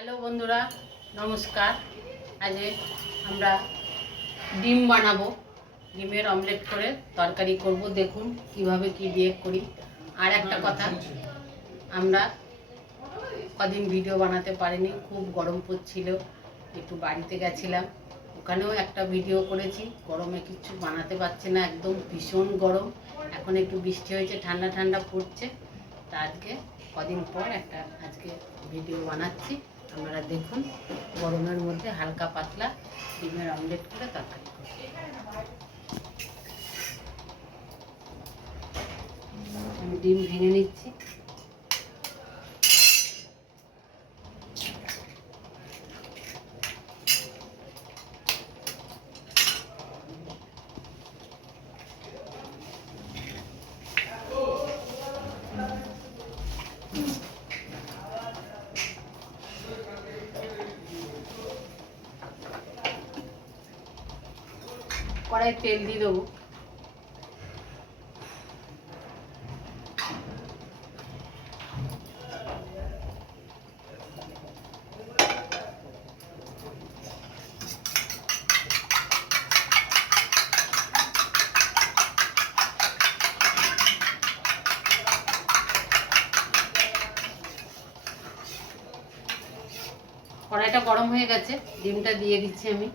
Hello বন্ধুরা, নমস্কার। আজ আমরা ডিম বানাবো, ডিমের অমলেট করে তরকারি করব। দেখুন কিভাবে কি দিয়ে করি। আর একটা কথা, আমরা কদিন ভিডিও বানাতে পারিনি, খুব গরম পড়ছিল, একটু বাড়িতে গেছিলাম, ওখানেও একটা ভিডিও করেছি। গরমে কিছু বানাতে পারছি না, একদম ভীষণ গরম। এখন একটু বৃষ্টি হয়েছে, ঠান্ডা ঠান্ডা পড়ছে, তা আজকে কদিন পর একটা আজকে ভিডিও বানাচ্ছি। আপনারা দেখুন, গরমের মধ্যে হালকা পাতলা ডিমের অমলেট করে তরকারি করব। আমি ডিম ভেঙে নিচ্ছি। কড়াই তেল দিয়ে দেবো। কড়াইটা গরম হয়ে গেছে, ডিমটা দিয়ে দিচ্ছি আমি।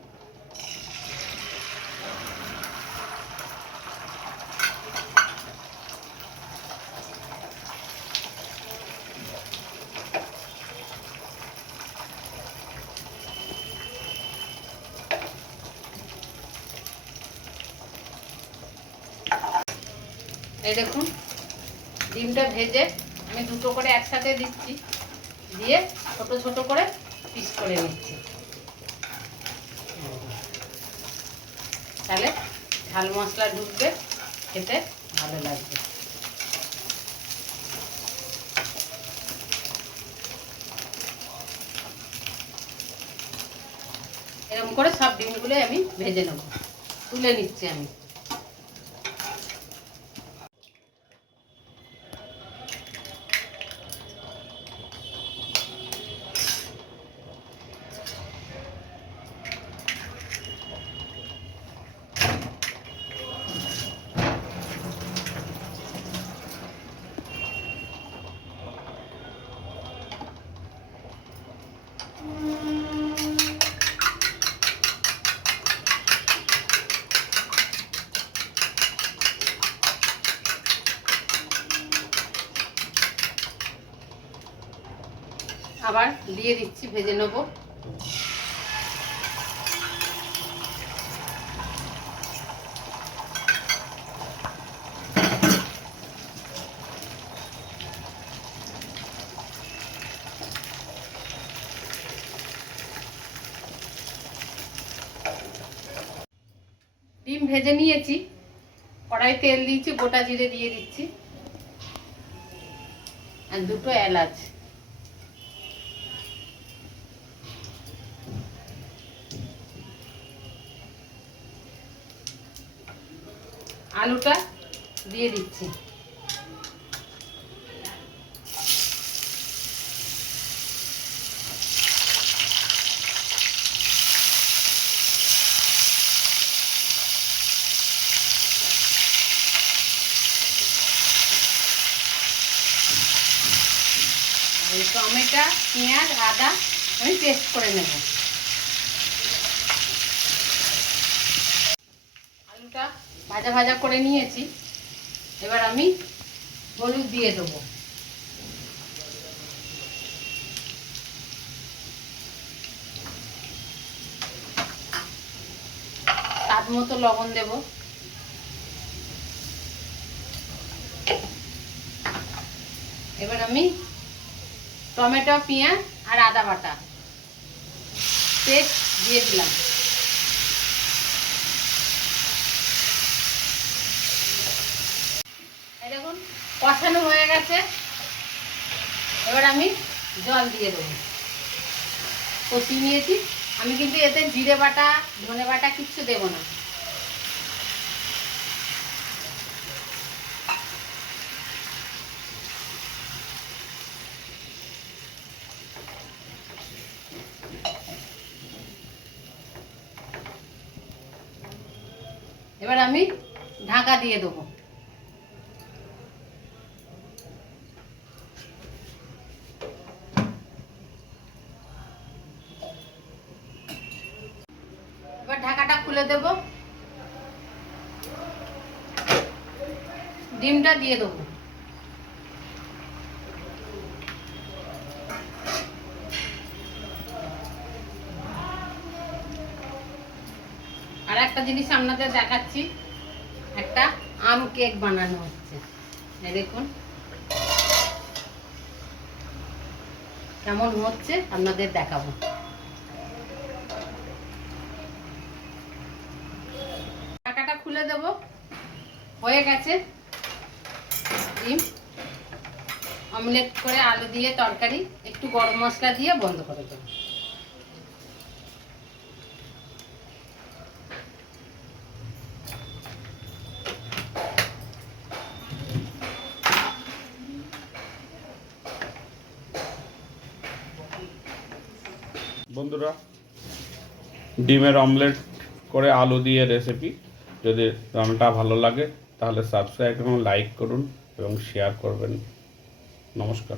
এই দেখুন, ডিমটা ভেজে আমি দুটো করে একসাথে দিচ্ছি, দিয়ে ছোট ছোট করে পিস করে নিচ্ছি। তাহলে ঝাল মশলা ঢুকবে, খেতে ভালো লাগবে। এরকম করে সব ডিমগুলো আমি ভেজে নেব, তুলে নিচ্ছি আমি। আবার দিয়ে দিচ্ছি, ভেজে নেব। ডিম ভেজে নিয়েছি, কড়াই তেল দিয়েছি, গোটা জিরে দিয়ে দিচ্ছি, আর দুটো এলাচ। আলুটা দিয়ে দিচ্ছি। টমেটো, পেঁয়াজ, আদা আমি পেস্ট করে নেব। আলুটা ভাজা ভাজা করে নিয়েছি, এবার আমি হলুদ দিয়ে দেবো। স্বাদ মতো লবণ দেব। এবার আমি টমেটো, পেঁয়াজ আর আদা বাটা পেস্ট দিয়ে দিলাম। এই দেখুন, কষানো হয়ে গেছে, এবার আমি জল দিয়ে দেবো। কষিয়ে নিয়েছি আমি, কিন্তু এতে জিরে বাটা, ধনে বাটা কিচ্ছু দেবো না। এবার আমি ঢাকা দিয়ে দেবো। এবার ঢাকাটা খুলে দেব, ডিমটা দিয়ে দেবো। আর একটা জিনিস আপনাদের দেখাচ্ছি, একটা আম কেক বানানো হচ্ছে। এই দেখুন কেমন হচ্ছে আপনাদের দেখাবো। ঢাকাটা খুলে দেব, হয়ে গেছে ডিম অমলেট করে আলু দিয়ে তরকারি, একটু গরম মশলা দিয়ে বন্ধ করে দেবো। বন্ধুরা, ডিমের অমলেট করে আলু দিয়ে রেসিপি, যদি রান্নাটা ভালো লাগে তাহলে সাবস্ক্রাইব এবং লাইক করুন এবং শেয়ার করবেন। নমস্কার।